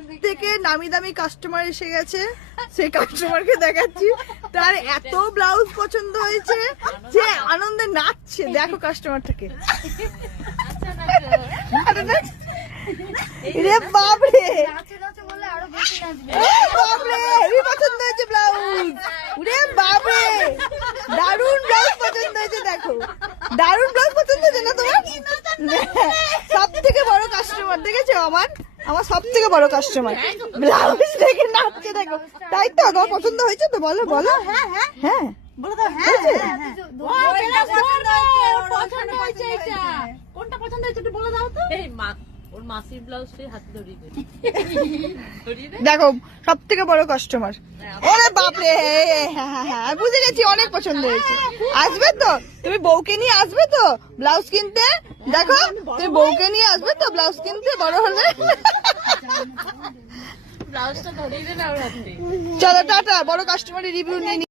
থেকে নামি দামি কাস্টমার এসে গেছে, সেই কাস্টমারকে দেখাচ্ছি। তার এত ব্লাউজ পছন্দ হয়েছে যে আনন্দে নাচছে। দেখো কাস্টমারটাকে, রে বাপরে বাপরে, হেবি পছন্দ হয়েছে ব্লাউজ। রে বাপরে, দারুন ব্লাউজ পছন্দ হয়েছে। দেখো দারুন ব্লাউজ পছন্দ হয়েছে না তোমার? সব থেকে বড় কাস্টমার দেখেছো আমার সব থেকে বড় কাস্টমার। ব্লাউজ দেখে নাচছে দেখো। তাই তো তোমার পছন্দ হয়েছে তো? বলো বলো। হ্যাঁ হ্যাঁ কোনটা পছন্দ হয়েছে একটু বলে দাও তো। ওর মাসির ব্লাউজটাই হাতে ধরিয়ে দে। দেখো সব থেকে বড় কাস্টমার। ওরে বাপরে, হ্যাঁ বুঝে গেছি, অনেক পছন্দ হয়েছে। আসবে তো তুমি, বউকে নিয়ে আসবে তো ব্লাউজ কিনতে? দেখো তুমি বউকে নিয়ে আসবে তো ব্লাউজ কিনতে বড় হলে? ব্লাউজটা ধরিয়ে দে না ওর হাতে। চলো টাটা, বড় কাস্টমারের রিভিউ নিয়ে